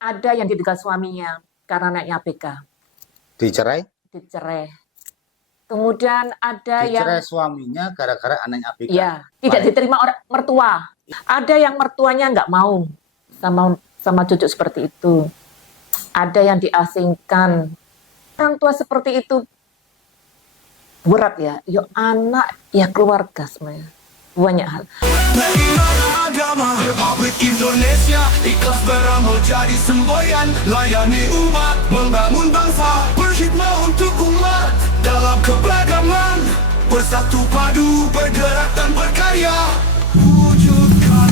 Ada yang ditinggal suaminya karena anaknya ABK, Dicerai? dicerai. Kemudian ada Dicerai yang suaminya gara-gara anaknya ABK. ya tidak diterima orang mertua. Ada yang mertuanya nggak mau sama cucu seperti itu. Ada yang diasingkan. Orang tua seperti itu berat ya. Yo anak ya keluarga semuanya. Banyak hal. Agama Republik Indonesia ikhlas beramal jadi semboyan, layani umat, membangun bangsa, berkhidmat untuk umat dalam keberagaman, bersatu padu, bergerak dan berkarya, wujudkan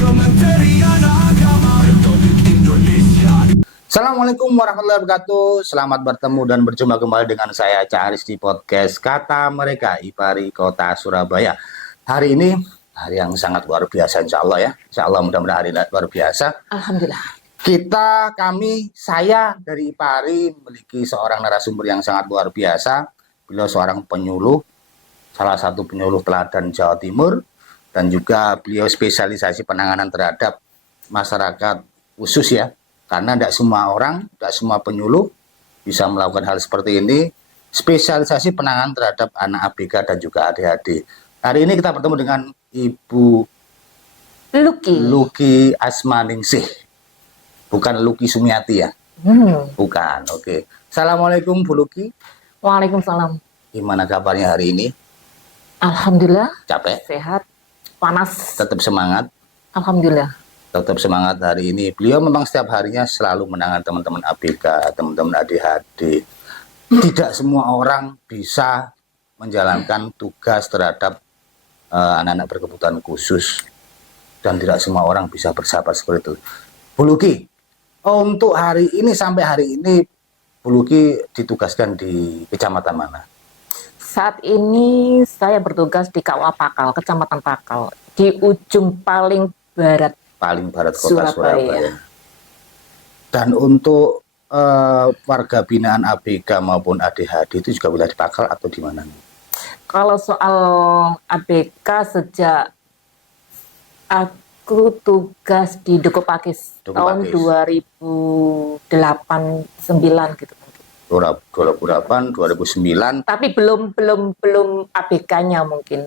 Kementerian Agama Republik Indonesia. Assalamualaikum warahmatullahi wabarakatuh. Selamat bertemu dan berjumpa kembali dengan saya Caris di podcast Kata Mereka IPARI Kota Surabaya. Hari ini hari yang sangat luar biasa, insya Allah ya. Insya Allah mudah-mudahan hari luar biasa. Alhamdulillah. Saya dari IPARI memiliki seorang narasumber yang sangat luar biasa. Beliau seorang penyuluh, salah satu penyuluh teladan Jawa Timur, dan juga beliau spesialisasi penanganan terhadap masyarakat khusus ya. Karena tidak semua orang, tidak semua penyuluh bisa melakukan hal seperti ini. Spesialisasi penanganan terhadap anak ABK dan juga ADHD. Hari ini kita bertemu dengan Ibu Luki Asmaningsih. Bukan Luki Sumiati ya? Bukan, oke. Assalamualaikum Bu Luki. Waalaikumsalam. Gimana kabarnya hari ini? Alhamdulillah. Capek? Sehat. Panas. Tetap semangat? Alhamdulillah. Tetap semangat hari ini. Beliau memang setiap harinya selalu menangani teman-teman ABK, teman-teman ADHD. Tidak semua orang bisa menjalankan tugas terhadap anak-anak berkebutuhan khusus, dan tidak semua orang bisa bersahabat seperti itu. Bu Luki, untuk hari ini sampai hari ini Bu Luki ditugaskan di kecamatan mana? Saat ini saya bertugas di KUA Pakal, Kecamatan Pakal, di ujung paling barat Kota Surabaya. Dan untuk warga binaan ABK maupun ADHD itu juga wilayah di Pakal atau di mana? Kalau soal ABK, sejak aku tugas di Duku Pakis tahun 2008-2009 gitu. 2008, 2009. Tapi belum ABK-nya mungkin.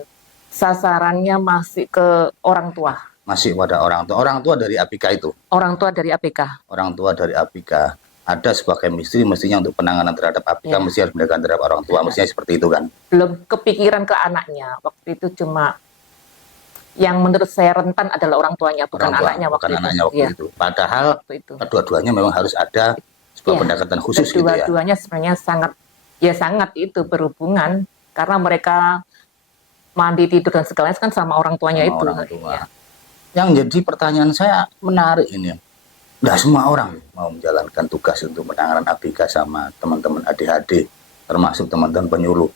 Sasarannya masih ke orang tua. Masih pada orang tua. Orang tua dari ABK itu. Orang tua dari ABK. Orang tua dari ABK. Ada sebuah chemistry mestinya untuk penanganan terhadap ABK, Ya. mesti harus mendekatkan terhadap orang tua, mestinya seperti itu kan. Belum kepikiran ke anaknya. Waktu itu cuma yang menurut saya rentan adalah orang tuanya, bukan anaknya waktu itu. Padahal waktu itu. kedua-duanya memang harus ada sebuah pendekatan khusus gitu ya. Kedua-duanya sebenarnya sangat itu berhubungan, karena mereka mandi, tidur dan segalanya kan sama orang tuanya Sama itu. orang tua. Ya. Yang jadi pertanyaan saya menarik ini. Tidak semua orang mau menjalankan tugas untuk penanganan ABK sama teman-teman ADHD, termasuk teman-teman penyuluh.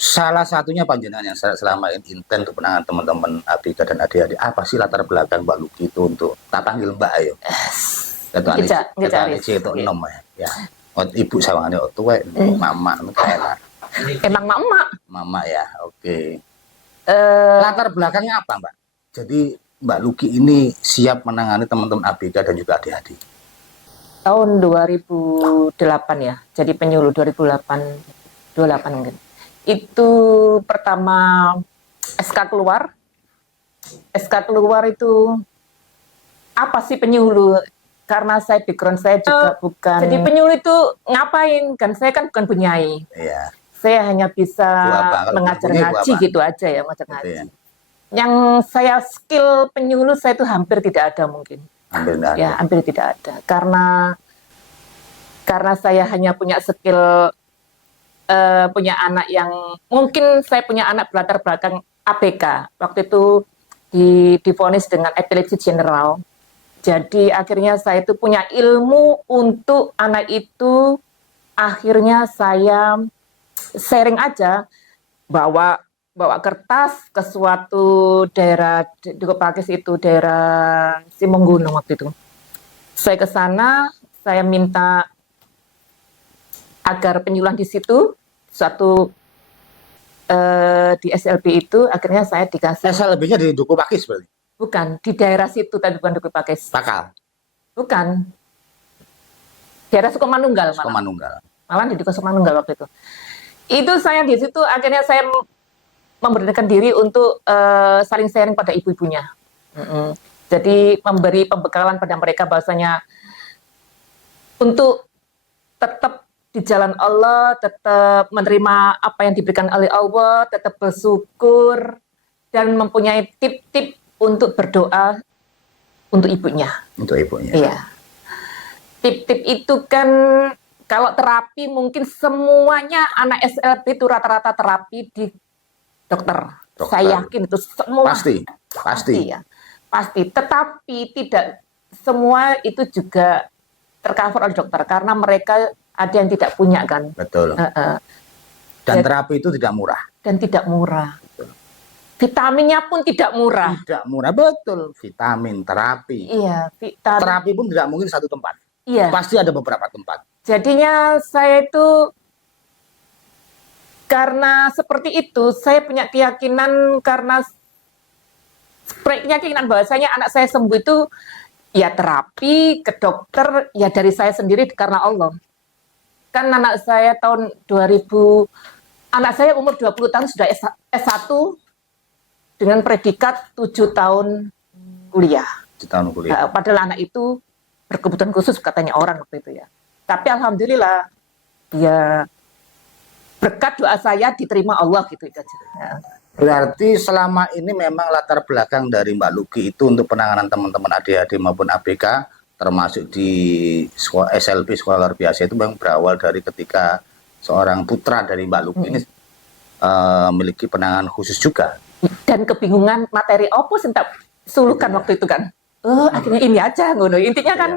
Salah satunya panjenengan yang selama ini intent untuk penanganan teman-teman ABK dan ADHD. Apa sih latar belakang Mbak Luki itu untuk tak panggil Mbak ayo? Kita itu nom ya. Ibu sawangane tuwek, mama enak. Emang Mama ya, oke. Latar belakangnya apa Mbak? Jadi Mbak Luki ini siap menangani teman-teman ABK dan juga ADHD. tahun 2008 ya, jadi penyuluh 28 mungkin. Itu pertama SK keluar itu apa sih penyuluh? Karena saya background saya juga bukan. Jadi penyuluh itu ngapain? Kan saya kan bukan bunyai. Iya. Saya hanya bisa mengajar ngaji gitu aja ya, mengajar ngaji. Ya. Yang saya skill penyuluh saya itu hampir tidak ada mungkin. Hampir tidak ada. Karena saya hanya punya skill punya anak yang mungkin saya punya anak berlatar belakang ABK. Waktu itu divonis dengan epilepsi general. Jadi akhirnya saya itu punya ilmu untuk anak itu. Akhirnya saya sharing aja, bawa kertas ke suatu daerah di Kopakis, itu daerah Simonggunung waktu itu. Saya ke sana, saya minta agar penyuluhan di situ, suatu di SLB itu akhirnya saya dikasih, SLB-nya di Duku Pakis berarti? bukan di daerah situ, tapi bukan Duku Pakis, Takal, bukan, daerah Sukomanunggal malah. Sukomanunggal. Malah di Sukomanunggal waktu itu. Itu saya di situ akhirnya saya memberanikan diri untuk saling sharing pada ibu-ibunya. Jadi memberi pembekalan pada mereka bahwasanya untuk tetap di jalan Allah, tetap menerima apa yang diberikan oleh Allah, tetap bersyukur, dan mempunyai tip-tip untuk berdoa untuk ibunya. Untuk ibunya. Iya. Tip-tip itu kan kalau terapi mungkin semuanya anak SLB itu rata-rata terapi di dokter. Saya yakin itu semua. Pasti. Ya. Pasti. Tetapi tidak semua itu juga tercover oleh dokter karena mereka ada yang tidak punya kan. Betul. Dan terapi itu tidak murah. Dan tidak murah. Vitaminnya pun tidak murah. Tidak murah, betul. Vitamin, terapi. Iya, vitamin. Terapi pun tidak mungkin satu tempat. Iya. Pasti ada beberapa tempat. Jadinya saya itu karena seperti itu, saya punya keyakinan karena keyakinan bahwasanya anak saya sembuh itu ya terapi ke dokter ya dari saya sendiri karena Allah. Kan anak saya tahun 2000, anak saya umur 20 tahun sudah S1 dengan predikat 7 tahun kuliah. 7 tahun kuliah. Padahal anak itu berkebutuhan khusus katanya orang waktu itu ya. Tapi alhamdulillah ya berkat doa saya diterima Allah gitu aja. Ya. Berarti selama ini memang latar belakang dari Mbak Luki itu untuk penanganan teman-teman ADHD maupun ABK termasuk di sekolah SLB sekolah luar biasa itu memang berawal dari ketika seorang putra dari Mbak Luki ini memiliki penanganan khusus juga. Dan kebingungan materi opo sing tak sulukan waktu itu kan. Akhirnya ini aja ngono. Intinya kan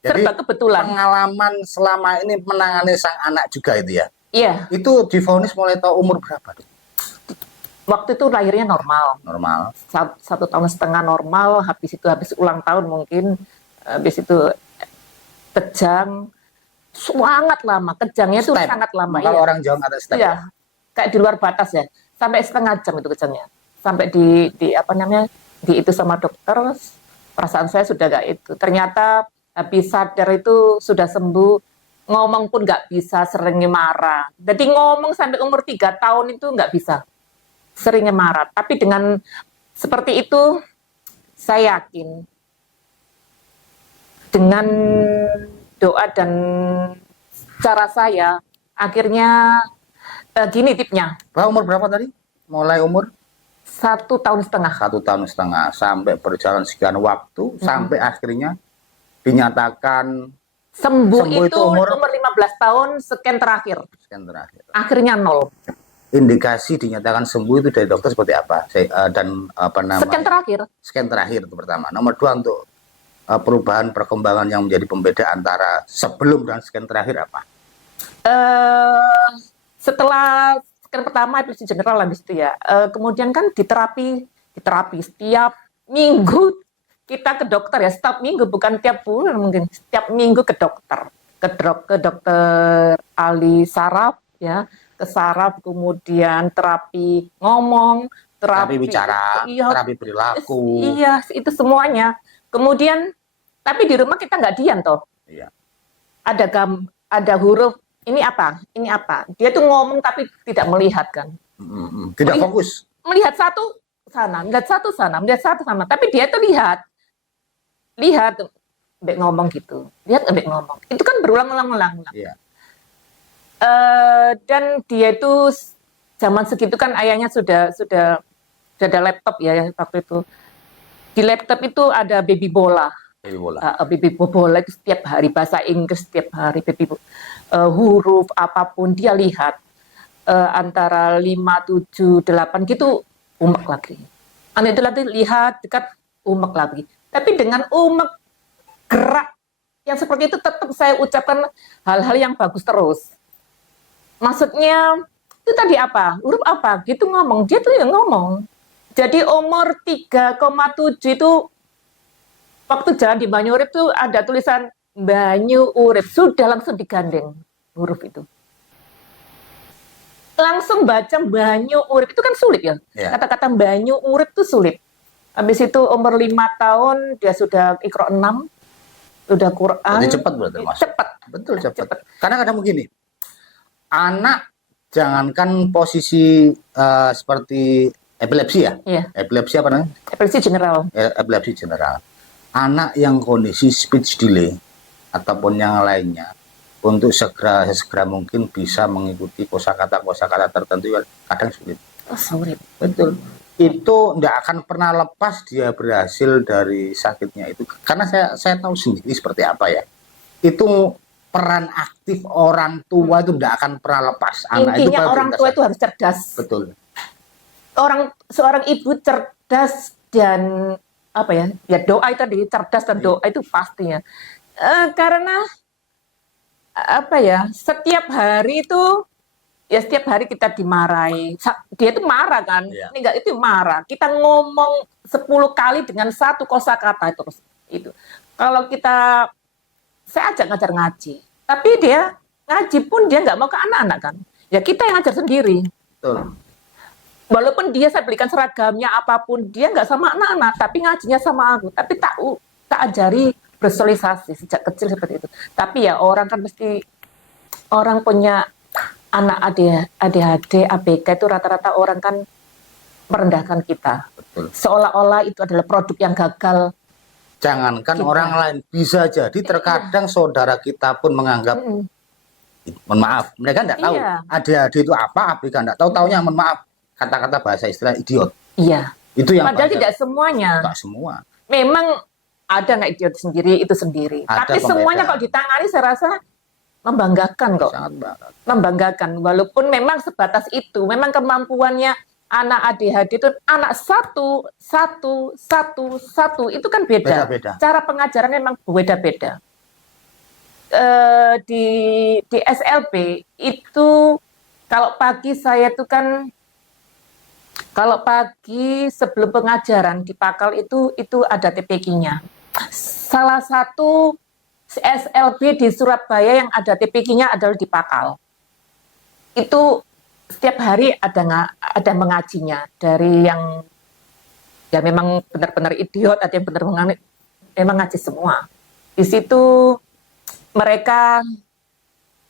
serba kebetulan. Pengalaman selama ini menangani sang anak juga itu ya. Iya. Itu divonis mulai tahu umur berapa? Waktu itu lahirnya normal. Normal. 1,5 tahun normal, habis ulang tahun mungkin, habis itu kejang, sangat lama. Kejangnya itu sangat lama. Kalau orang Jawa ada step. Iya. Kayak di luar batas ya. Sampai setengah jam itu kejangnya. Sampai di apa namanya? Di itu sama dokter, perasaan saya sudah gak itu. Ternyata habis sadar itu sudah sembuh, ngomong pun nggak bisa, seringnya marah. Jadi ngomong sampai umur 3 tahun itu nggak bisa, seringnya marah. Tapi dengan seperti itu, saya yakin dengan doa dan cara saya, akhirnya gini tipnya. Umur berapa tadi? Mulai umur? 1,5 tahun. 1,5 tahun sampai berjalan sekian waktu, sampai akhirnya dinyatakan Sembuh itu umur 15 tahun sekian terakhir. Akhirnya 0. Indikasi dinyatakan sembuh itu dari dokter seperti apa? Dan apa namanya? Sekian terakhir. Sekian terakhir itu pertama. Nomor 2 untuk perubahan perkembangan yang menjadi pembeda antara sebelum dan sekian terakhir apa? Setelah sekian pertama epilepsi general habis itu ya. Kemudian kan diterapi setiap minggu. Kita ke dokter ya, setiap minggu, bukan tiap bulan mungkin, setiap minggu ke dokter, ke dokter ahli saraf ya, ke saraf, kemudian terapi ngomong, terapi bicara, terapi perilaku. Iya, itu semuanya. Kemudian, tapi di rumah kita nggak diam toh. Iya. Ada huruf, ini apa? Dia tuh ngomong tapi tidak melihat kan. Tidak fokus. Melihat satu sana, melihat satu sana, tapi dia tuh lihat, mbak ngomong gitu, mbak ngomong. Itu kan berulang-ulang. Iya. Dan dia itu zaman segitu kan ayahnya sudah ada laptop ya waktu itu. Di laptop itu ada baby bola. Baby bola itu setiap hari, bahasa Inggris setiap hari, huruf apapun dia lihat. Antara 5, 7, 8 gitu umek lagi. Anak itu lagi lihat dekat umek lagi. Tapi dengan umek gerak yang seperti itu tetap saya ucapkan hal-hal yang bagus terus. Maksudnya itu tadi apa? Huruf apa? Gitu ngomong. Dia tuh yang ngomong. Jadi umur 3,7 itu waktu jalan di Banyu Urip tuh ada tulisan Banyu Urip. Sudah langsung digandeng huruf itu. langsung baca banyu urip itu kan sulit ya. Ya. Kata-kata banyu urip itu sulit. Habis itu umur 5 tahun dia sudah Iqra 6, sudah Quran. Jadi cepat berarti Mas. Cepat. Betul cepat. Karena kadang begini, anak jangankan posisi seperti epilepsi ya. Iya. Epilepsi apa namanya? Epilepsi general. Epilepsi general. Anak yang kondisi speech delay ataupun yang lainnya untuk segera mungkin bisa mengikuti kosakata tertentu kadang sulit. Oh, sulit. Betul. Itu tidak akan pernah lepas dia berhasil dari sakitnya itu. Karena saya tahu sendiri seperti apa ya. Itu peran aktif orang tua itu tidak akan pernah lepas. Anak Intinya itu orang tua itu harus cerdas. betul. Seorang ibu cerdas dan apa ya? Ya doa itu tadi, cerdas dan doa itu pastinya. Karena apa ya? Setiap hari kita dimarahi. Dia itu marah kan? Iya. Ini enggak, itu marah. Kita ngomong 10 kali dengan satu kosakata itu. Kalau saya ajak ngajar ngaji, tapi dia ngaji pun dia nggak mau ke anak-anak kan? Ya kita yang ngajar sendiri. Betul. Walaupun dia saya belikan seragamnya apapun, dia nggak sama anak-anak, tapi ngajinya sama aku. Tapi tak ajari bersosialisasi sejak kecil seperti itu. Tapi ya orang kan orang punya anak ADHD, ABK itu rata-rata orang kan merendahkan kita. Betul. Seolah-olah itu adalah produk yang gagal. Jangankan Kita. orang lain, bisa jadi terkadang saudara kita pun menganggap, mohon maaf, mereka tidak tahu Iya. ADHD itu apa, ABK tidak tahu, taunya mohon maaf, kata-kata bahasa istilah idiot. Iya. Itu yang Padahal paling- tidak semuanya. Tidak semua. Memang ada nggak idiot sendiri, itu sendiri. Ada Tapi semuanya pembedaan. kalau ditangani saya rasa membanggakan kok. Sangat banget. Membanggakan. Walaupun memang sebatas itu, memang kemampuannya anak ADHD itu anak satu, itu kan beda. Beda-beda. Cara pengajaran memang beda-beda. Di SLB itu kalau pagi saya itu kan kalau pagi sebelum pengajaran di Pakal itu ada TPQ-nya. Salah satu SLB di Surabaya yang ada TPQ-nya adalah di Pakal. Itu setiap hari ada mengajinya, dari yang ya memang benar-benar idiot, ada yang benar-benar memang ngaji semua. Di situ mereka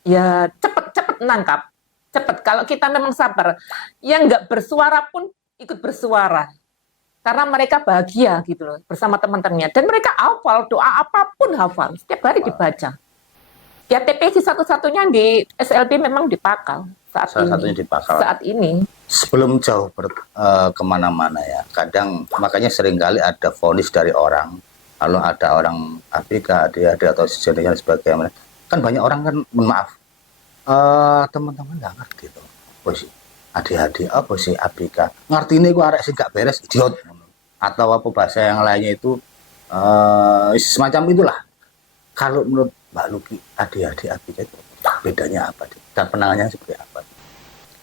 ya cepet nangkap. Cepat. Kalau kita memang sabar, yang nggak bersuara pun ikut bersuara. Karena mereka bahagia gitu loh, bersama teman-temannya. Dan mereka hafal, doa apapun hafal. Setiap hari dibaca. Ya TPC satu-satunya di SLB memang di Pakal saat Salah ini. satunya di Pakal. Saat ini. Sebelum jauh kemana-mana ya, kadang makanya seringkali ada vonis dari orang. Kalau ada orang ABK, ADHD atau sejenisnya dan sebagainya, kan banyak orang kan, mohon maaf, teman-teman nggak ngerti tuh, apa sih ADHD, apa sih ABK, ngerti ini gua arek sih nggak beres, idiot, atau apa bahasa yang lainnya itu semacam itulah. Kalau menurut Mbak Luki, ADHD, ABK itu bedanya apa? Dan penanganannya seperti apa?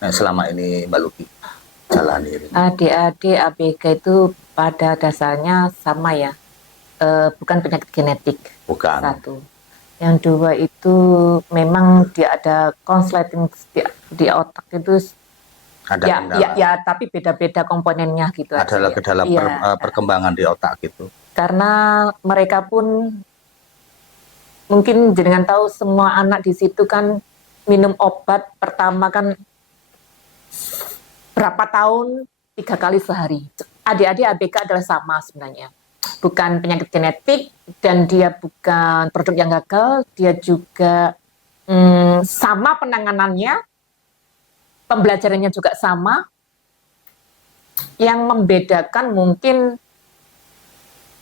Nah, selama ini Mbak Luki jalani ini. ADHD, ABK itu pada dasarnya sama ya, bukan penyakit genetik. Bukan. Satu. Yang dua itu memang dia ada konsleting di otak itu Ada ya, kendala. ya, tapi beda-beda komponennya gitu Adalah aja. kendala Iya. perkembangan di otak gitu. Karena mereka pun mungkin jenengan tahu semua anak di situ kan minum obat pertama kan berapa tahun 3 kali sehari. Adik-adik ABK adalah sama sebenarnya. Bukan penyakit genetik dan dia bukan produk yang gagal, dia juga sama penanganannya, pembelajarannya juga sama. Yang membedakan mungkin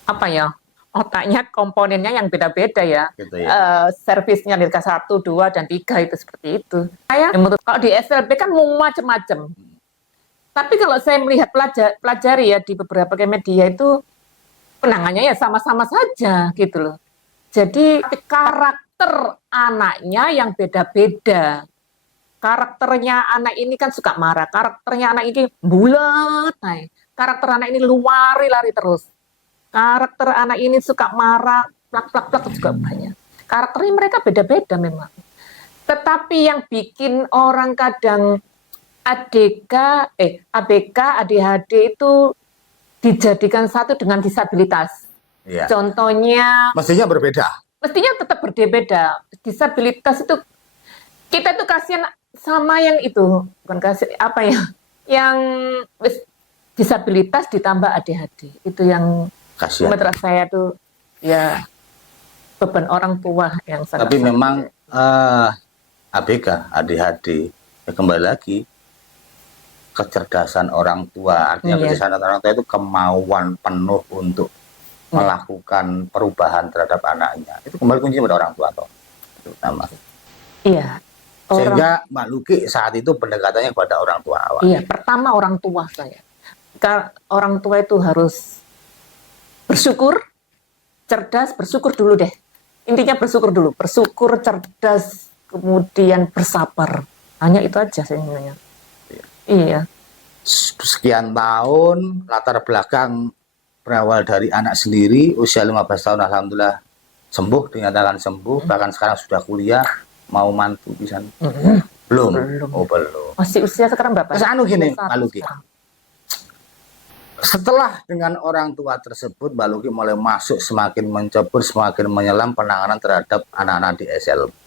apa ya, otaknya komponennya yang beda-beda ya. Gitu ya. Servisnya dari K1, 2, dan 3 itu seperti itu. Menurut kalau di SLB kan macam-macam. Tapi kalau saya melihat pelajari ya di beberapa media itu penanganannya ya sama-sama saja gitu loh. Jadi karakter anaknya yang beda-beda. Karakternya anak ini kan suka marah, karakternya anak ini bulat, karakter anak ini lari terus. Karakter anak ini suka marah, plak juga banyak. Karakternya mereka beda-beda memang. Tetapi yang bikin orang kadang ABK, ADHD itu dijadikan satu dengan disabilitas. Ya. Contohnya, Mestinya berbeda. mestinya tetap berbeda. Disabilitas itu kita tuh kasihan sama yang itu, bukan kasih apa ya, yang disabilitas ditambah ADHD. Itu yang Kasihan. menurut saya tuh ya beban orang tua yang sangat. Tapi memang ABK, ADHD, ya kembali lagi kecerdasan orang tua. Artinya Iya. kecerdasan orang tua itu kemauan penuh untuk melakukan perubahan terhadap anaknya. Itu kembali kuncinya pada orang tua toh. Terutama. Iya. Sehingga Mbak Luki saat itu pendekatannya kepada orang tua awal. Iya, pertama orang tua saya. Orang tua itu harus bersyukur, cerdas, bersyukur dulu deh. Intinya bersyukur dulu, bersyukur, cerdas, kemudian bersabar. Hanya itu aja sebenarnya. Iya. Sekian tahun, latar belakang berawal dari anak sendiri, usia 15 tahun alhamdulillah sembuh, dinyatakan sembuh, bahkan sekarang sudah kuliah, mau mantu bisa. Belum. Belum. Oh, belum. Masih usia sekarang berapa? Terus anu gini, 21 Mbak Luki. sekarang. Setelah dengan orang tua tersebut, Mbak Luki mulai masuk semakin mencebur, semakin menyelam penanganan terhadap anak-anak di SLB.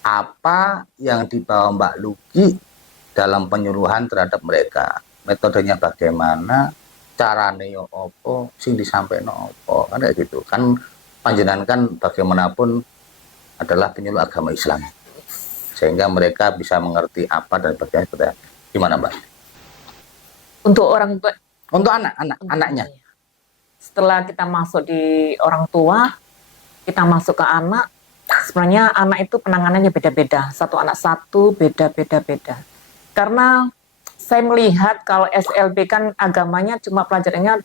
Apa yang dibawa Mbak Luki dalam penyuluhan terhadap mereka? Metodenya bagaimana? Carane yo opo, sing disampaikan opo, kan kayak gitu. Kan panjenengan kan bagaimanapun adalah penyuluh agama Islam. Sehingga mereka bisa mengerti apa dan bagaimana. Gimana, Mbak? Untuk orang tua, Untuk anaknya. setelah kita masuk di orang tua, kita masuk ke anak, sebenarnya anak itu penanganannya beda-beda. Satu anak satu, beda-beda. Karena saya melihat kalau SLB kan agamanya cuma pelajarannya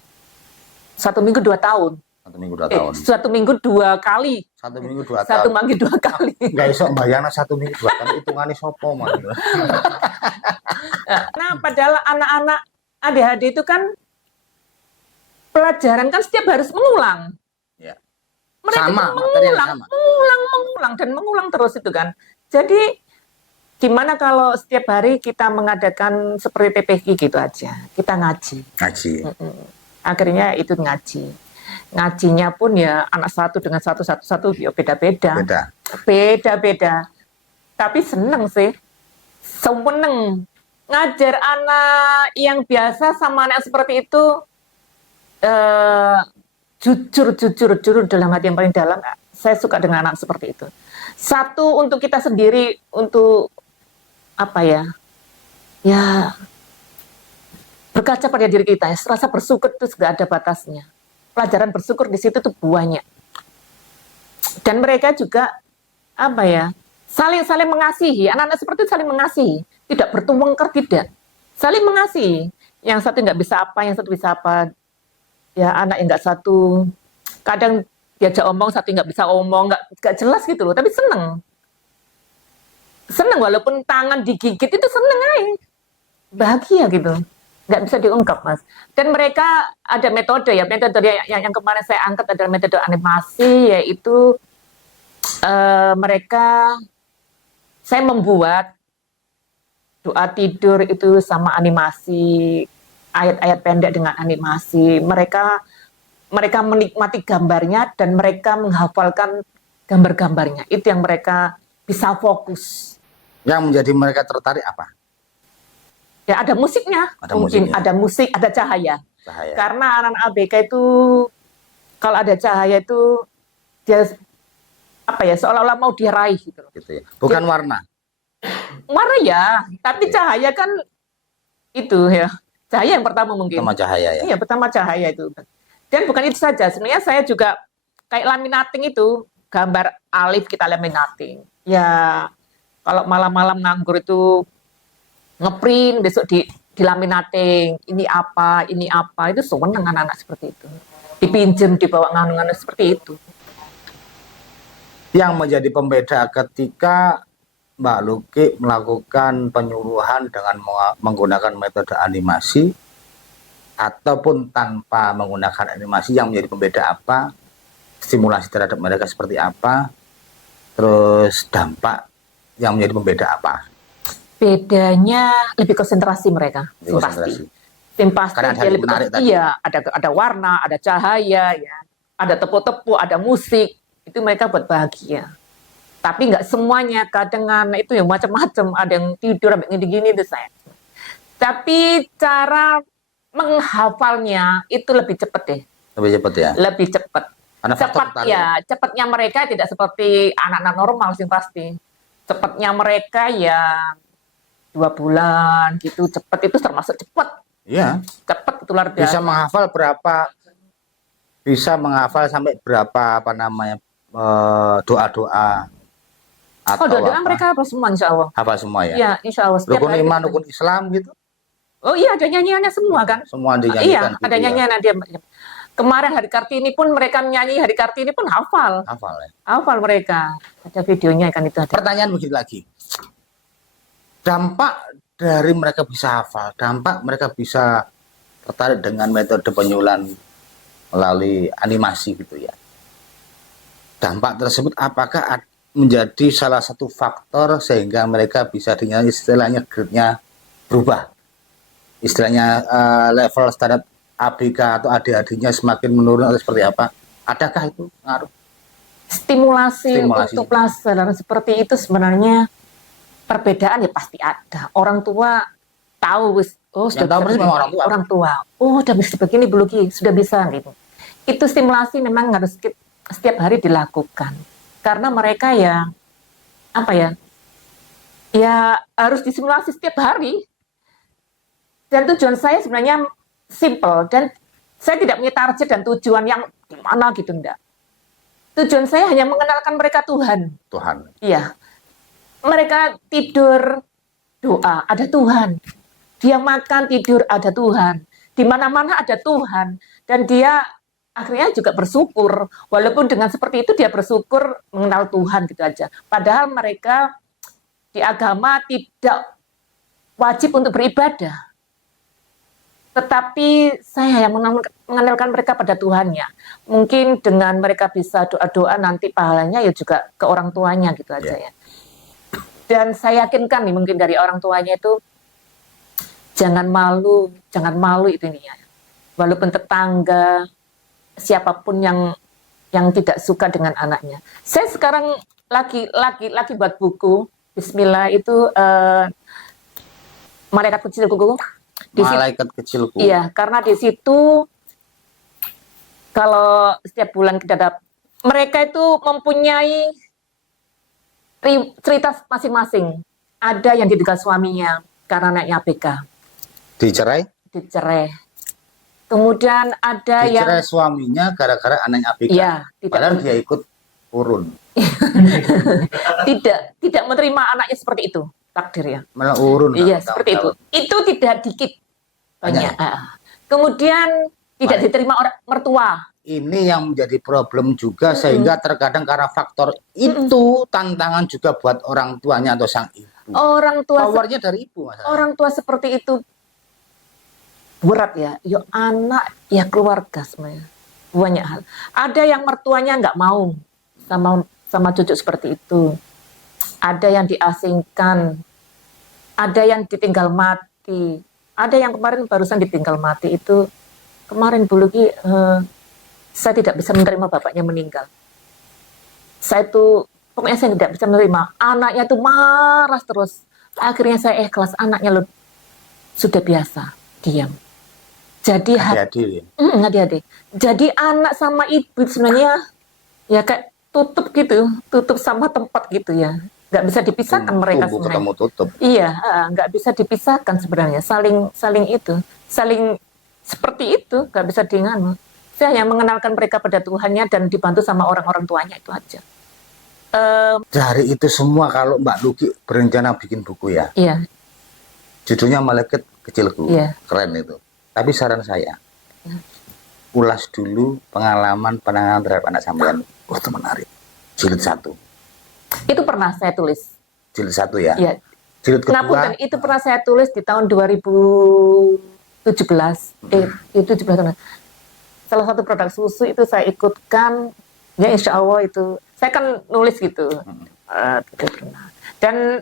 1 minggu 2 tahun. 1 minggu 2 tahun. 1 minggu 2 kali. 1 minggu 2 1 tahun. minggu 2 kali. Gak iso bayangna 1 minggu 2 tahun hitungannya sopo man. Nah, padahal anak-anak ADHD itu kan pelajaran kan setiap harus mengulang. Ya. Mereka Sama, tuh materi yang mengulang, sama. mengulang terus itu kan. Jadi gimana kalau setiap hari kita mengadakan seperti TPQ gitu aja, kita ngaji. Ngaji. Akhirnya itu ngaji. Ngajinya pun ya anak satu dengan satu ya beda-beda. Beda-beda. Tapi seneng sih. Seneng. Ngajar anak yang biasa sama anak seperti itu jujur dalam hati yang paling dalam, saya suka dengan anak seperti itu. Satu, untuk kita sendiri, untuk apa ya, berkaca pada diri kita, ya, rasa bersyukur itu nggak ada batasnya. Pelajaran bersyukur di situ tuh banyak. Dan mereka juga apa ya, saling mengasihi. Anak-anak seperti itu saling mengasihi, tidak bertumpeng tidak, saling mengasihi. Yang satu nggak bisa apa, yang satu bisa apa. Ya anak yang nggak satu, kadang diajak omong satu nggak bisa omong, nggak jelas gitu loh, tapi seneng walaupun tangan digigit itu seneng aja, bahagia gitu, nggak bisa diungkap mas. Dan mereka ada metode yang kemarin saya angkat adalah metode animasi, yaitu saya membuat doa tidur itu sama animasi, ayat-ayat pendek dengan animasi. Mereka menikmati gambarnya dan mereka menghafalkan gambar-gambarnya. Itu yang mereka bisa fokus. Yang menjadi mereka tertarik apa? Ya ada musiknya, mungkin ada musik, ada cahaya. Karena anak-anak ABK itu kalau ada cahaya itu dia apa ya, seolah-olah mau diraih gitu. Gitu ya. Bukan warna. Warna ya, tapi cahaya kan itu ya. Cahaya yang pertama mungkin. Pertama cahaya ya. Iya, pertama cahaya itu. Dan bukan itu saja, sebenarnya saya juga kayak laminating itu, gambar alif kita laminating. Ya, kalau malam-malam nganggur itu ngeprint, besok dilaminating. Ini apa, itu seneng anak-anak seperti itu. Dipinjem, dibawa nganu-nganu seperti itu. Yang menjadi pembeda ketika Mbak Luki melakukan penyuluhan dengan menggunakan metode animasi ataupun tanpa menggunakan animasi, yang menjadi pembeda apa? Stimulasi terhadap mereka seperti apa? Terus dampak yang menjadi pembeda apa? Bedanya lebih konsentrasi mereka, Lebih pasti. konsentrasi. Tim pasti Karena ada dia yang lebih menarik tadi. iya, ada warna, ada cahaya, ya, ada tepuk-tepuk, ada musik, itu mereka buat bahagia. Tapi nggak semuanya, kadang anak itu yang macam-macam, ada yang tidur sampai gini-gini itu saya. Tapi cara menghafalnya itu lebih cepat deh, Lebih cepat ya. lebih cepat. Karena faktor Cepat tertarik. ya, cepatnya mereka tidak seperti anak-anak normal sih pasti. Cepatnya mereka ya 2 bulan gitu, cepat itu termasuk cepat. Iya. Cepat itu luar Bisa biasa. menghafal berapa? Bisa menghafal sampai berapa doa-doa Oh, atau doa-doa apa? mereka apa semua insya Allah. Hafal semua ya. Iya, insya Allah. Setiap Rukun hari iman, kita- rukun Islam gitu. Oh iya, ada nyanyiannya semua kan? Semua dinyanyikan Iya, gitu ada ya. nyanyian dia. Kemarin hari Kartini pun mereka nyanyi hari Kartini pun hafal. Hafal ya. Hafal mereka. Ada videonya kan itu ada. Pertanyaan begini lagi. Dampak dari mereka bisa hafal, dampak mereka bisa tertarik dengan metode penyulan melalui animasi gitu ya. Dampak tersebut apakah menjadi salah satu faktor sehingga mereka bisa dengan istilahnya grade-nya berubah? Istilahnya level standar ABK atau adik-adiknya semakin menurun atau seperti apa? Adakah itu pengaruh? Stimulasi Stimulasi. untuk pelajaran seperti itu sebenarnya perbedaan ya pasti ada. Orang tua tahu, oh Yang tahu persis memang orang tua. Orang tua, oh udah bisa begini, belum sudah bisa gitu. Itu stimulasi memang harus setiap hari dilakukan. Karena mereka ya apa ya? Ya harus disimulasi setiap hari. Dan tujuan saya sebenarnya simple dan saya tidak punya target dan tujuan yang gimana gitu enggak. Tujuan saya hanya mengenalkan mereka Tuhan. Tuhan. Iya. Mereka tidur, doa, ada Tuhan. Dia makan, tidur, ada Tuhan. Di mana-mana ada Tuhan. Dan dia akhirnya juga bersyukur. Walaupun dengan seperti itu dia bersyukur mengenal Tuhan gitu aja. Padahal mereka di agama tidak wajib untuk beribadah. Tetapi saya yang mengenalkan mereka pada Tuhannya. Mungkin dengan mereka bisa doa-doa nanti pahalanya ya juga ke orang tuanya gitu aja ya. Dan saya yakinkan nih mungkin dari orang tuanya itu jangan malu itu ininya. Walaupun tetangga, siapapun yang tidak suka dengan anaknya. Saya sekarang lagi buat buku Bismillah itu Malaikat Kecilku. Malaikat Kecilku. Iya, karena di situ kalau setiap bulan kita dapat, mereka itu mempunyai cerita masing-masing. Ada yang ditinggal suaminya karena anaknya ABK, Dicerai? dicerai. Kemudian ada yang Dicerai suaminya gara-gara anaknya ABK. Iya, Padahal dia ikut urun. tidak menerima anaknya seperti itu takdirnya. Malah urun. Iya, tahun-tahun. seperti itu. Itu tidak dikit banyak. Banyak. Kemudian tidak Baik. diterima orang mertua. Ini yang menjadi problem juga sehingga terkadang karena faktor itu tantangan juga buat orang tuanya atau sang ibu. Orang tua Powernya dari ibu masalahnya. orang tua seperti itu berat ya. Yo anak ya keluarga sebenarnya. Banyak hal. Ada yang mertuanya nggak mau sama cucu seperti itu. Ada yang diasingkan. Ada yang ditinggal mati. Ada yang kemarin barusan ditinggal mati itu kemarin Bulugi saya tidak bisa menerima bapaknya meninggal. Saya tuh pokoknya saya tidak bisa menerima. Anaknya tuh marah terus. Akhirnya saya ikhlas, anaknya sudah biasa, diam. Jadi Adik-adik. adik-adik. Jadi anak sama ibu sebenarnya ya kayak tutup gitu, tutup sama tempat gitu ya. Nggak bisa dipisahkan mereka Tumbuh sebenarnya. ketemu tutup. Iya, nggak bisa dipisahkan sebenarnya. Saling seperti itu, nggak bisa diinganu. Saya hanya mengenalkan mereka pada Tuhannya dan dibantu sama orang-orang tuanya itu aja. Dari itu semua kalau Mbak Luki berencana bikin buku ya, Iya, judulnya Malaikat Kecilku. Iya. Keren itu. Tapi saran saya, ulas dulu pengalaman penanganan terhadap anak sampean. Oh, itu menarik. Jilid 1. itu pernah saya tulis. Jilid 1 ya. Iya. Jilid kedua. Ngapunten, itu pernah saya tulis di tahun 2017. Itu 17 tahun. Salah satu produk susu itu saya ikutkan, ya insya Allah itu. Saya kan nulis gitu. Tidak pernah. Dan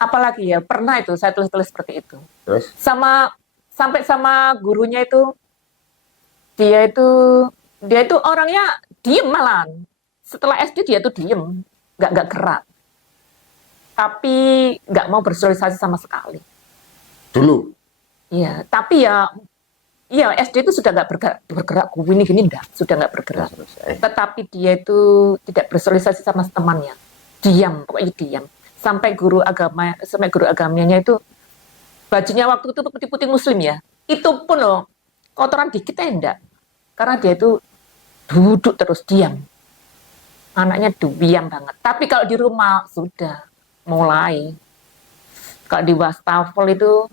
apalagi ya, pernah itu saya tulis-tulis seperti itu. Terus Sampai sama gurunya itu, dia itu dia itu orangnya diem malahan. Setelah SD dia tuh diem, nggak gerak, tapi nggak mau bersosialisasi sama sekali. dulu Iya, tapi ya, iya SD itu sudah nggak bergerak gini enggak, sudah nggak bergerak. selesai. Tetapi dia itu tidak bersosialisasi sama temannya, diam, pokoknya diam. Sampai guru agamanya itu bajunya waktu itu putih-putih muslim ya, itu pun loh kotoran dikit enggak, karena dia itu duduk terus diam, anaknya diam banget. Tapi kalau di rumah sudah mulai, kalau di wastafel itu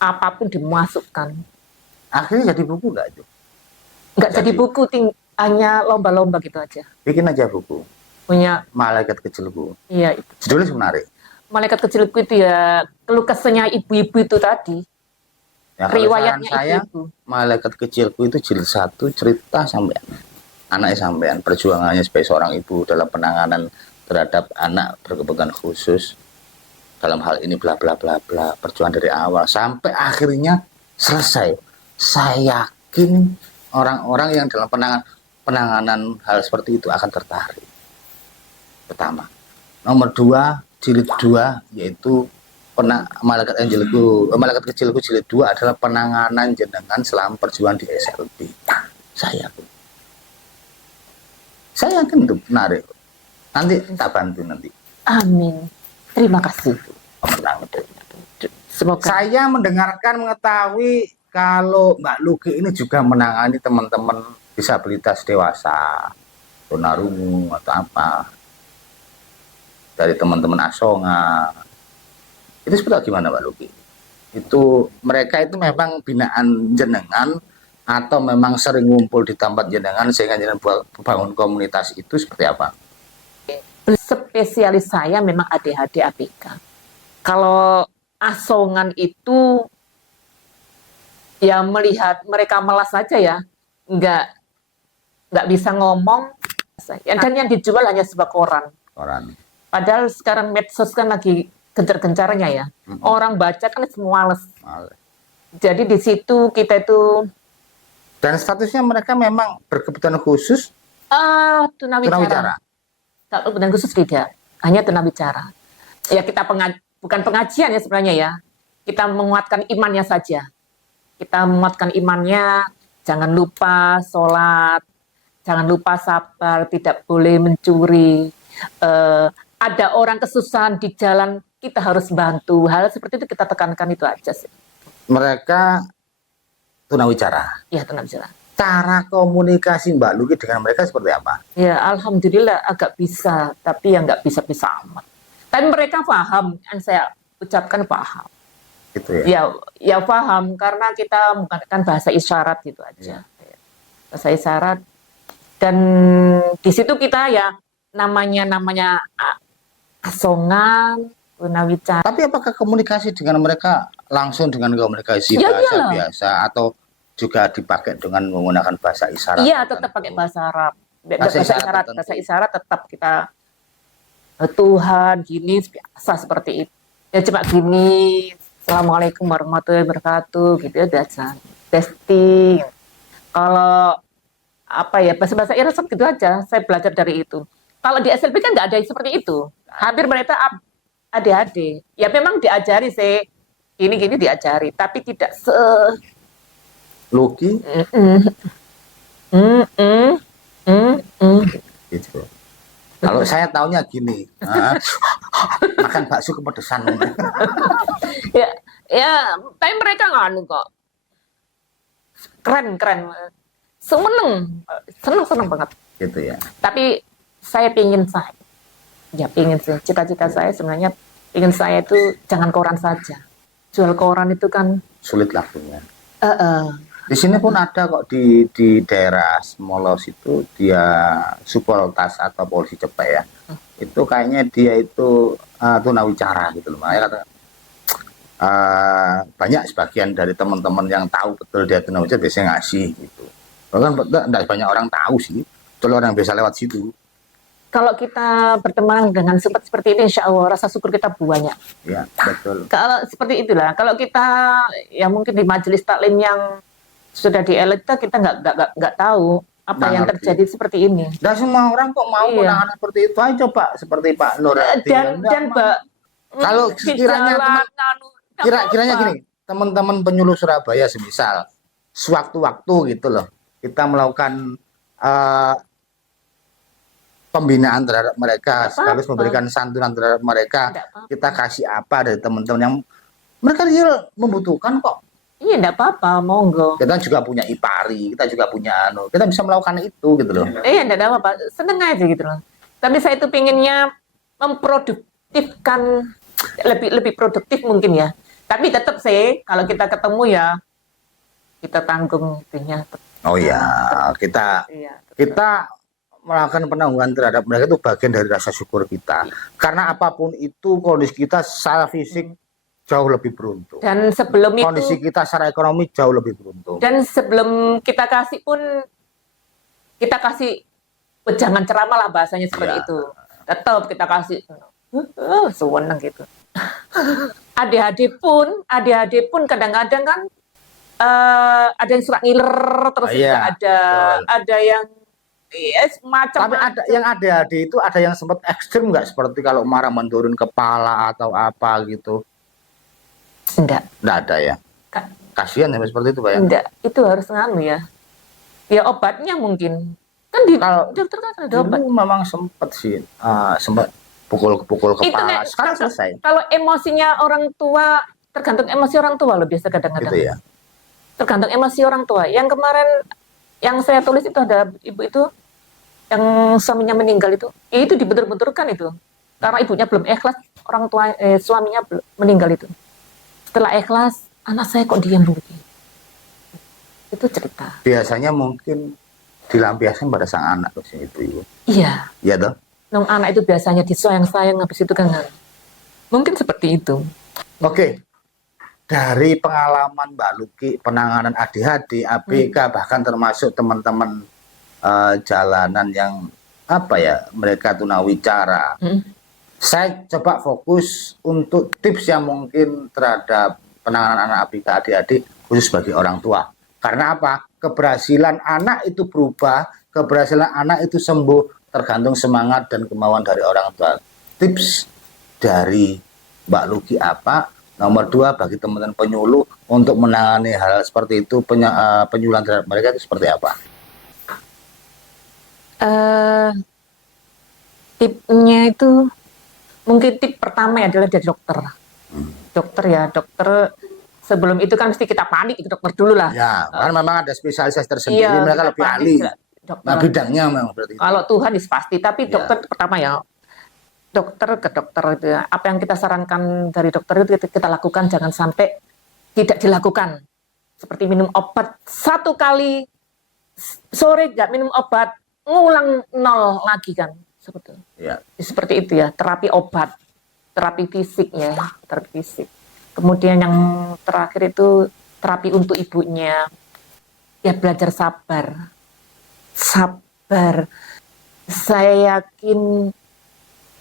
apapun dimasukkan. Akhirnya jadi buku nggak itu? Nggak jadi buku, hanya lomba-lomba gitu aja. Bikin aja buku. Punya, Malaikat Kecilku. iya itu. Judulnya menarik. Malaikat kecilku itu ya keluh kesahnya ibu-ibu itu tadi. Ya, kalau Riwayatnya saran saya, ibu-ibu. Malaikat Kecilku itu jilid 1 cerita sampean. Anaknya sampean, perjuangannya sebagai seorang ibu dalam penanganan terhadap anak berkebutuhan khusus. Dalam hal ini bla bla bla bla, perjuangan dari awal sampai akhirnya selesai. Saya yakin orang-orang yang dalam penanganan hal seperti itu akan tertarik. Pertama. Nomor 2, jilid 2 yaitu Malaikat Kecilku jilid 2 adalah penanganan jenengan selama perjuangan di SLB. Saya yakin itu menarik. Nanti tak bantu nanti. Amin. Terima kasih. Pemenang. Semoga. Saya mendengarkan mengetahui kalau Mbak Luki ini juga menangani teman-teman disabilitas dewasa, tunarungu atau apa, dari teman-teman Asonga. Itu seperti gimana Mbak Luki? Itu mereka itu memang binaan jenengan atau memang sering ngumpul di tempat jenengan sehingga jenengan bangun komunitas itu seperti apa? Spesialis saya memang ADHD ABK. Kalau Asongan itu ya melihat mereka malas saja ya, nggak bisa ngomong, dan yang dijual hanya sebuah koran. Padahal sekarang medsos kan lagi gencar-gencarnya ya, orang baca kan semua males. Jadi di situ kita itu. Dan statusnya mereka memang berkebutuhan khusus. Tunawicara. Kalau kebutuhan khusus tidak, hanya tunawicara. Ya kita bukan pengajian ya sebenarnya ya, kita menguatkan imannya saja. Kita menguatkan imannya, jangan lupa sholat, jangan lupa sabar, tidak boleh mencuri. Ada orang kesusahan di jalan, kita harus bantu. Hal seperti itu kita tekankan, itu aja sih. Mereka tunawicara. Ya, tunawicara. Cara komunikasi Mbak Luki dengan mereka seperti apa? Ya, alhamdulillah agak bisa, tapi ya nggak bisa-bisa amat. Tapi mereka paham, yang saya ucapkan paham. Gitu ya? Ya paham, karena kita menggunakan bahasa isyarat gitu aja. Ya. Bahasa isyarat. Dan di situ kita ya namanya Asongan, tunawicara. Tapi apakah komunikasi dengan mereka langsung dengan komunikasi bahasa biasa atau juga dipakai dengan menggunakan bahasa isyarat? Iya, tetap pakai bahasa Arab. Bahasa isyarat tetap kita Tuhan gini biasa seperti itu. Ya cuma gini, Assalamualaikum warahmatullahi wabarakatuh gitu ya biasa. Testing. Kalau apa ya bahasa Arab gitu aja. Saya belajar dari itu. Kalau di SLB kan nggak ada seperti itu. Hampir mereka ADHD. Ya memang diajari sih. Gini diajari, tapi tidak Luki. Gitu. Kalau saya taunya gini, makan bakso kepedesan. ya, tapi mereka nganu kok. Keren. Seneng banget. Gitu ya. Tapi saya pingin sih. Cita-cita saya sebenarnya pingin saya itu jangan koran saja. Jual koran itu kan sulit lakunya. Di sini pun ada kok di daerah Smolos itu dia Supoltas atau Polisi Cepek ya. Itu kayaknya dia itu tunawicara gitu loh. Makanya kata banyak sebagian dari teman-teman yang tahu betul dia tunawicara biasanya ngasih gitu. Bahkan tidak banyak orang tahu sih. Kalau orang biasa lewat situ. kalau kita berteman dengan seperti ini, insya Allah rasa syukur kita banyak. Ya, betul. Kalau seperti itulah, kalau kita ya mungkin di majelis taklim yang sudah di elite kita nggak tahu apa Nggak yang ngerti. terjadi seperti ini. Dan semua orang kok mau Iya. penanganan seperti itu. Ayo coba seperti Pak Nur Hadi. Nggak Dan mau. Mbak, Kalau di sekiranya jalan, nggak kiranya apa-apa. gini, teman-teman penyuluh Surabaya semisal sewaktu-waktu gitu loh, kita melakukan eh, pembinaan terhadap mereka, Nggak sekaligus apa-apa. memberikan santunan terhadap mereka. Nggak apa-apa. Kita kasih apa dari teman-teman yang mereka real membutuhkan kok. Iya, enggak apa-apa, monggo. Kita juga punya IPARI, kita juga punya kita bisa melakukan itu gitu loh. Iya, enggak ada apa-apa, seneng aja gitu loh. Tapi saya itu pinginnya memproduktifkan, lebih produktif mungkin ya. Tapi tetap sih, kalau kita ketemu ya, kita tanggung itunya. Oh iya, kita Iya, melakukan penanggungan terhadap mereka itu bagian dari rasa syukur kita. Karena apapun itu kondisi kita secara fisik jauh lebih beruntung. Dan sebelum Kondisi itu, kita secara ekonomi jauh lebih beruntung. dan sebelum kita kasih pun, kita kasih jangan ceramah lah bahasanya seperti Iya. itu. Tetap kita kasih, sewenang gitu. Adik-adik pun kadang-kadang kan ada yang suka ngiler terus Iya, juga betul. ada yang macam. Tapi ada yang adik-adik itu ada yang sempat ekstrim nggak, seperti kalau marah mendurun kepala atau apa gitu? Enggak, Nggak ada ya. Kak. Kasihan ya seperti itu Pak ya. enggak. Itu harus nganu ya. Ya obatnya mungkin. Kan di Kalau dokter kan ada obat. dulu memang sempat sih, sempat pukul Itu kepala. nek, Sekarang selesai. kalau emosinya orang tua, tergantung emosi orang tua loh biasa kadang-kadang. Gitu ya. Tergantung emosi orang tua. Yang kemarin yang saya tulis itu ada ibu itu yang suaminya meninggal itu dibentur-benturkan itu. Karena ibunya belum ikhlas, orang tua suaminya meninggal itu. Setelah ikhlas, anak saya kok diam begini. Itu cerita. Biasanya mungkin dilampiaskan pada sang anak tuh si ibu. Iya, Iya toh? nong anak itu biasanya disayang-sayang habis itu kan. Mungkin seperti itu. Oke. Dari pengalaman Mbak Luki, penanganan ADHD, ABK, bahkan termasuk teman-teman jalanan yang apa ya, mereka tunawicara. Hmm. Saya coba fokus untuk tips yang mungkin terhadap penanganan anak ABK, ADHD, khusus bagi orang tua. Karena apa? Keberhasilan anak itu berubah, keberhasilan anak itu sembuh, tergantung semangat dan kemauan dari orang tua. Tips dari Mbak Luki apa? Nomor 2, bagi teman-teman penyuluh untuk menangani hal seperti itu, penyuluhan terhadap mereka itu seperti apa? Tipnya itu mungkin tip pertama adalah dari dokter. Dokter sebelum itu kan mesti kita panik ke dokter dulu lah. Ya, karena memang ada spesialisasi tersendiri, Iya, mereka kita lebih panik ahli. ke dokter. Nah, bidangnya memang seperti itu. Kalau Tuhan pasti, tapi Iya. dokter pertama ya. Dokter ke dokter itu ya. Apa yang kita sarankan dari dokter itu kita lakukan, jangan sampai tidak dilakukan. Seperti minum obat 1 kali sore nggak minum obat, ngulang 0 lagi kan. Ya. Seperti itu ya, terapi obat, terapi fisik ya, terapi fisik. Kemudian yang terakhir itu terapi untuk ibunya. Ya belajar sabar. Sabar. Saya yakin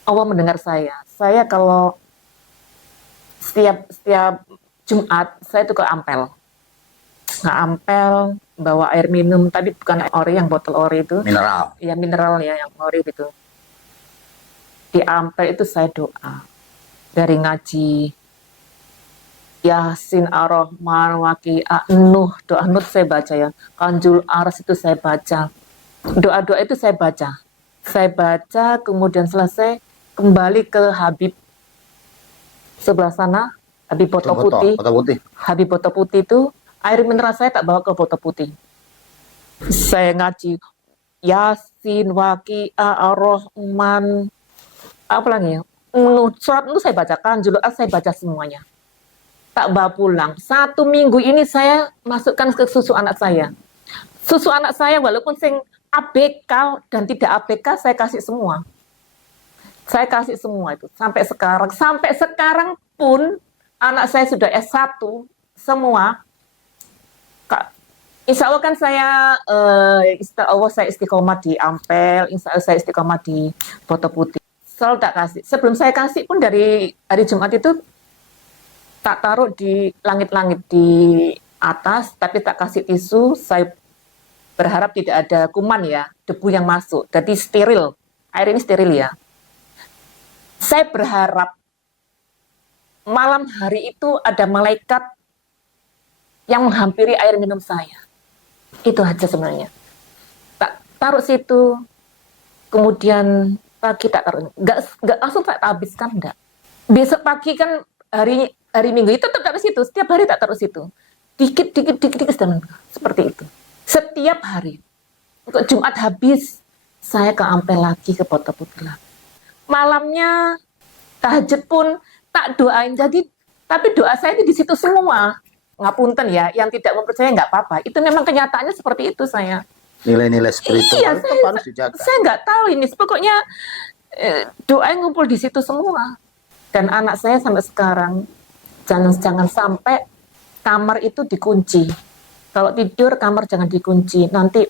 Allah mendengar saya. Saya kalau setiap Jumat saya itu ke Ampel. Nggak Ampel, bawa air minum, tapi bukan ori yang botol ori itu. Mineral. Ya mineral ya, yang ori itu. Di Ampel itu saya doa. Dari ngaji Yasin Ar-Rahman Waqi'ah Nuh, doa Nuh saya baca ya. Kanjul Aras itu saya baca. Doa-doa itu saya baca. Saya baca, kemudian selesai kembali ke Habib sebelah sana, Habib Botol Putih. Botol putih. Habib Botol Putih itu air mineral saya tak bawa ke Botol Putih. Saya ngaji Yasin Waqi'ah Ar-Rahman apa lagi ya? Surat itu saya bacakan, Julu'at saya baca semuanya. Tak bawa pulang. 1 minggu ini saya masukkan ke susu anak saya. Susu anak saya walaupun sing ABK dan tidak ABK saya kasih semua. Saya kasih semua itu sampai sekarang. Sampai sekarang pun anak saya sudah S1 semua. Kak, Insya Allah kan saya, insya Allah saya istiqomah di Ampel, insya Allah saya istiqomah di Boto Putih. Selalu tak kasih. Sebelum saya kasih pun dari hari Jumat itu tak taruh di langit-langit di atas, tapi tak kasih tisu. Saya berharap tidak ada kuman ya, debu yang masuk. Jadi steril. Air ini steril ya. Saya berharap malam hari itu ada malaikat yang menghampiri air minum saya. Itu aja sebenarnya. Tak taruh situ, kemudian pagi tak taruh. Nggak langsung tak habiskan, enggak. Besok pagi kan hari Minggu itu tetap taruh situ. Setiap hari tak taruh situ. Dikit, seperti itu. Setiap hari. Untuk Jumat habis, saya ke Ampel lagi, ke Boto Putih lagi. Malamnya, tahajud pun tak doain. Jadi, tapi doa saya itu di situ semua. Ngapunten ya, yang tidak mempercayai nggak apa-apa. Itu memang kenyataannya seperti itu saya. Nilai-nilai spiritual Iya, itu harus dijaga. saya nggak tahu ini. Pokoknya doa yang ngumpul di situ semua. Dan anak saya sampai sekarang, jangan sampai kamar itu dikunci. Kalau tidur, kamar jangan dikunci. Nanti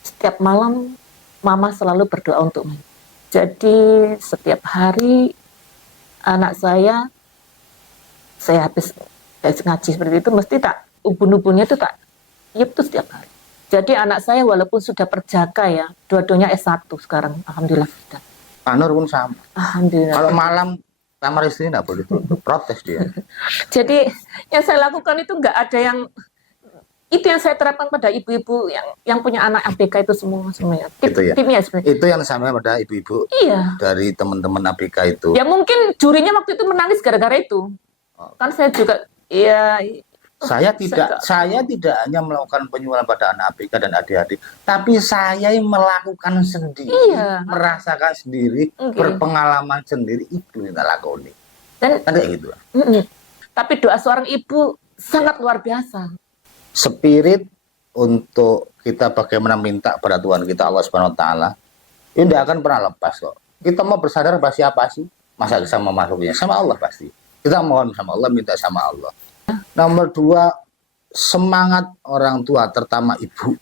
setiap malam, mama selalu berdoa untukmu. Jadi setiap hari, anak saya habis ngaji seperti itu, mesti tak, ubun-ubunnya itu tak, itu setiap hari. Jadi anak saya walaupun sudah perjaka ya, dua-duanya S1 sekarang, alhamdulillah sudah. Pak Nur pun sama. Alhamdulillah. Kalau malam kamar istri nggak boleh tutup, protes dia. Jadi yang saya lakukan itu nggak ada yang, itu yang saya terapkan pada ibu-ibu yang punya anak ABK itu semuanya. Itu ya. Timnya sebenarnya. Itu yang sama pada ibu-ibu Iya. dari teman-teman ABK itu. Ya mungkin jurinya waktu itu menangis gara-gara itu. Kan saya juga, ya. Saya tidak hanya melakukan penyuluhan pada anak ABK dan adik-adik, tapi saya yang melakukan sendiri, Iya. merasakan sendiri, berpengalaman sendiri, itu yang tak lakoni. Dan Kan kayak gitu. tapi doa seorang ibu sangat luar biasa. Spirit untuk kita bagaimana minta pada Tuhan kita Allah Subhanahu Wa Taala, ini tidak akan pernah lepas kok. Kita mau bersandar pada siapa sih? Masa sama makhluknya? Sama Allah pasti. Kita mohon sama Allah, minta sama Allah. Nomor 2, semangat orang tua, terutama ibu.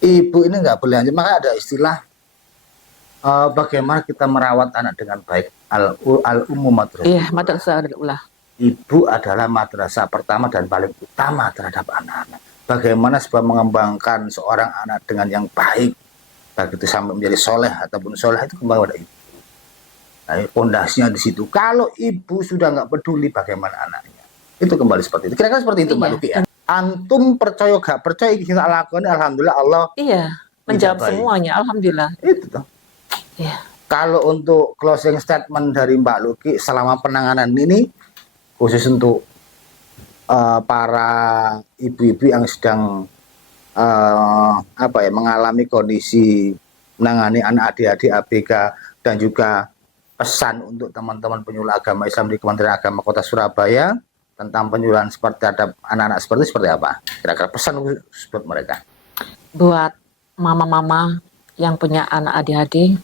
Ibu ini nggak boleh hanya, maka ada istilah bagaimana kita merawat anak dengan baik. Al-ummu madrasah. Iya, madrasah ulah. Ibu adalah madrasah pertama dan paling utama terhadap anak-anak. Bagaimana sebuah mengembangkan seorang anak dengan yang baik, baik itu sampai menjadi soleh ataupun soleh, itu kembali pada ibu. Nah, pondasinya di situ. Kalau ibu sudah nggak peduli bagaimana anaknya, itu kembali seperti itu. Kira-kira seperti itu, Mbak Luki ya. Antum percaya gak percaya kita lakukan, alhamdulillah Allah. Iya, menjawab baik. semuanya, alhamdulillah. Itu tuh. Iya. Kalau untuk closing statement dari Mbak Luki selama penanganan ini, khusus untuk para ibu-ibu yang sedang mengalami kondisi menangani anak adik-adik ABK, dan juga pesan untuk teman-teman penyuluh agama Islam di Kementerian Agama Kota Surabaya tentang penyuluhan seperti terhadap anak-anak seperti apa? Kira-kira pesan buat mereka. Buat mama-mama yang punya anak adik-adik,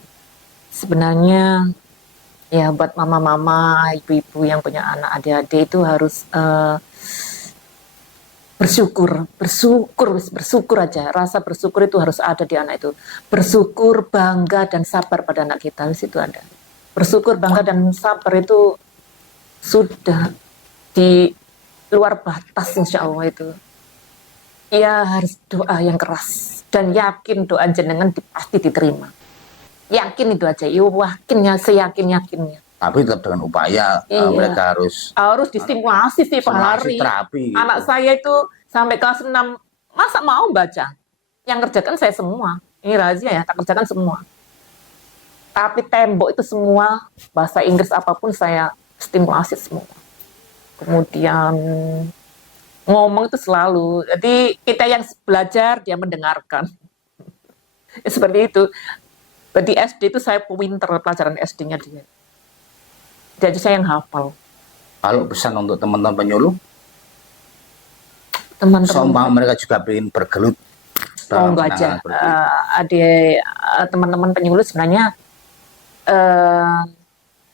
sebenarnya ya buat mama-mama, ibu-ibu yang punya anak adik-adik itu harus bersyukur aja. Rasa bersyukur itu harus ada di anak itu. Bersyukur, bangga, dan sabar pada anak kita, di situ ada. Bersyukur, bangga, dan sabar itu sudah di luar batas, insya Allah itu. Ya harus doa yang keras dan yakin doa jenengan pasti diterima. Yakin itu aja, yakinnya, seyakin-yakinnya. Tapi tetap dengan upaya mereka harus distimulasi setiap hari. Terapi, gitu. Anak saya itu sampai kelas 6 masa mau baca? Yang kerjakan saya semua. Ini rahasia ya, tak kerjakan semua. Tapi tembok itu semua, bahasa Inggris apapun saya stimulasi semua. Kemudian ngomong itu selalu. Jadi kita yang belajar, dia mendengarkan. Ya, seperti itu. Di SD itu saya pinter pelajaran SD-nya dia. Jadi saya yang hafal. Kalau pesan untuk teman-teman penyuluh, Teman-teman seumpama mereka juga ingin bergelut dalam enggak aja. penanganan Teman-teman penyuluh sebenarnya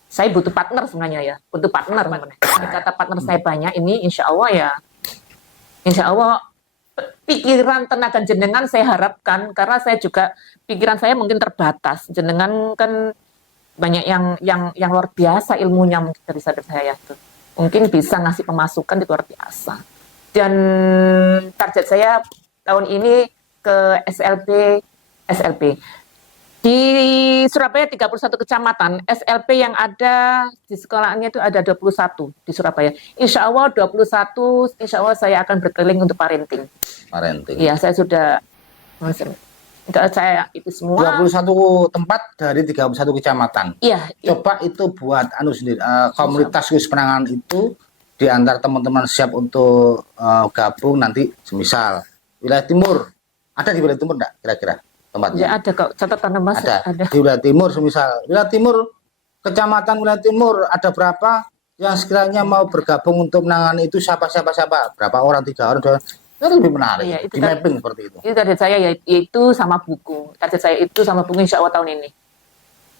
saya butuh partner sebenarnya ya. Butuh partner. Kata partner saya banyak ini, insya Allah pikiran tenaga jenengan saya harapkan, karena saya juga pikiran saya mungkin terbatas. Jenengan kan banyak yang luar biasa ilmunya mungkin dari saya tuh. Mungkin bisa ngasih pemasukan di luar biasa. Dan target saya tahun ini ke SLP. Di Surabaya 31 kecamatan, SLP yang ada di sekolahnya itu ada 21 di Surabaya. Insya Allah 21, insya Allah saya akan berkeliling untuk parenting. Iya, saya sudah, enggak, saya itu semua. 21 tempat dari 31 kecamatan. Iya. Coba itu buat sendiri, komunitas khusus penanganan itu di antar teman-teman siap untuk gabung nanti, semisal wilayah timur. Ada di wilayah timur enggak kira-kira tempatnya? Ya ada kok, catatan Mas. Ada. Di wilayah timur, semisal wilayah timur, kecamatan wilayah timur ada berapa yang sekiranya mau bergabung untuk menangani itu, siapa, berapa orang, 3 orang, 2 orang. Itu lebih menarik, Iya, itu di mapping seperti itu. Itu target saya yaitu sama buku. Target saya itu sama buku insya Allah tahun ini.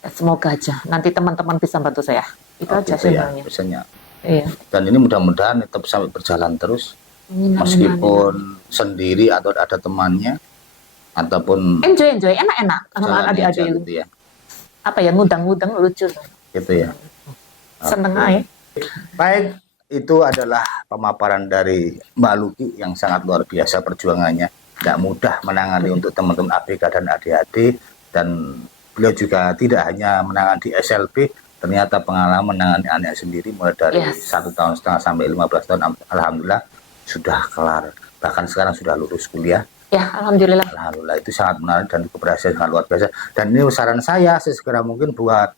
Ya, semoga aja nanti teman-teman bisa bantu saya. Itu aja Gitu ya, sebenarnya. biasanya. Iya. Dan ini mudah-mudahan tetap sampai berjalan terus. Meskipun sendiri atau ada temannya, ataupun enjoy, enak-enak sama jalan adik-adik aja itu. gitu ya. Apa ya, ngundang-ngundang lucu. Gitu ya. Seneng Oke. aja. Baik, itu adalah pemaparan dari Mbak Luki yang sangat luar biasa perjuangannya. Tidak mudah menangani untuk teman-teman ABK dan adik-adik, dan beliau juga tidak hanya menangani di SLP, ternyata pengalaman menangani anak sendiri mulai dari 1,5 tahun sampai 15 tahun, alhamdulillah sudah kelar. Bahkan sekarang sudah lulus kuliah. Ya, alhamdulillah. Alhamdulillah, itu sangat menarik dan keberhasilan sangat luar biasa. Dan ini saran saya segera mungkin buat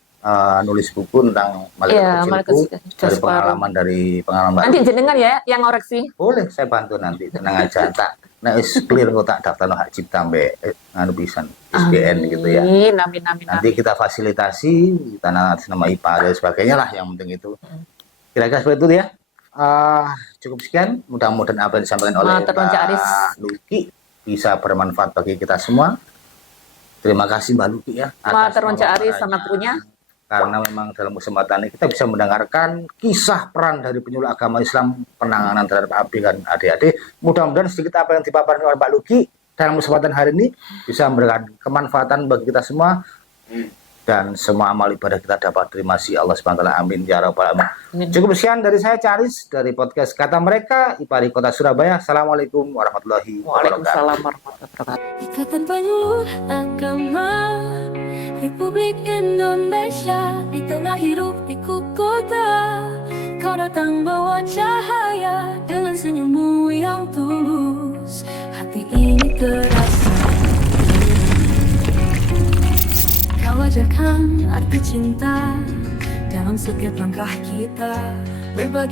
nulis buku tentang malaikat kecilku, dari pengalaman Mbak. Nanti jenengan ya yang ngoreksi. Boleh, saya bantu nanti, tenang aja. Nah, clear kok tak daftar no hak cipta mbak pisan SBN gitu ya. Amin. Nanti kita fasilitasi, kita nanti nama IPA dan sebagainya lah, yang penting itu. Kira-kira seperti itu ya. Cukup sekian, mudah-mudahan apa yang disampaikan oleh Mbak Luki bisa bermanfaat bagi kita semua. Terima kasih Mbak Luki ya atas Aris sama punya. Karena memang dalam kesempatan ini kita bisa mendengarkan kisah peran dari penyuluh agama Islam penanganan terhadap ABK dan adik-adik. Mudah-mudahan sedikit apa yang dipaparkan oleh Mbak Luki dalam kesempatan hari ini bisa memberikan kemanfaatan bagi kita semua, dan semua amal ibadah kita dapat terima si Allah SWT. Amin ya rabbal alamin. Cukup sekian dari saya, Caris, dari podcast Kata Mereka, IPARI Kota Surabaya. Assalamualaikum warahmatullahi wabarakatuh. Waalaikumsalam warahmatullahi wabarakatuh. Ikatan Penyuluh Agama Republik Indonesia, di tengah hiruk pikuk kota, kau datang bawa cahaya dengan senyummu yang tulus. Hati ini terasa, kau ajarkan arti cinta dalam setiap langkah kita berbagi.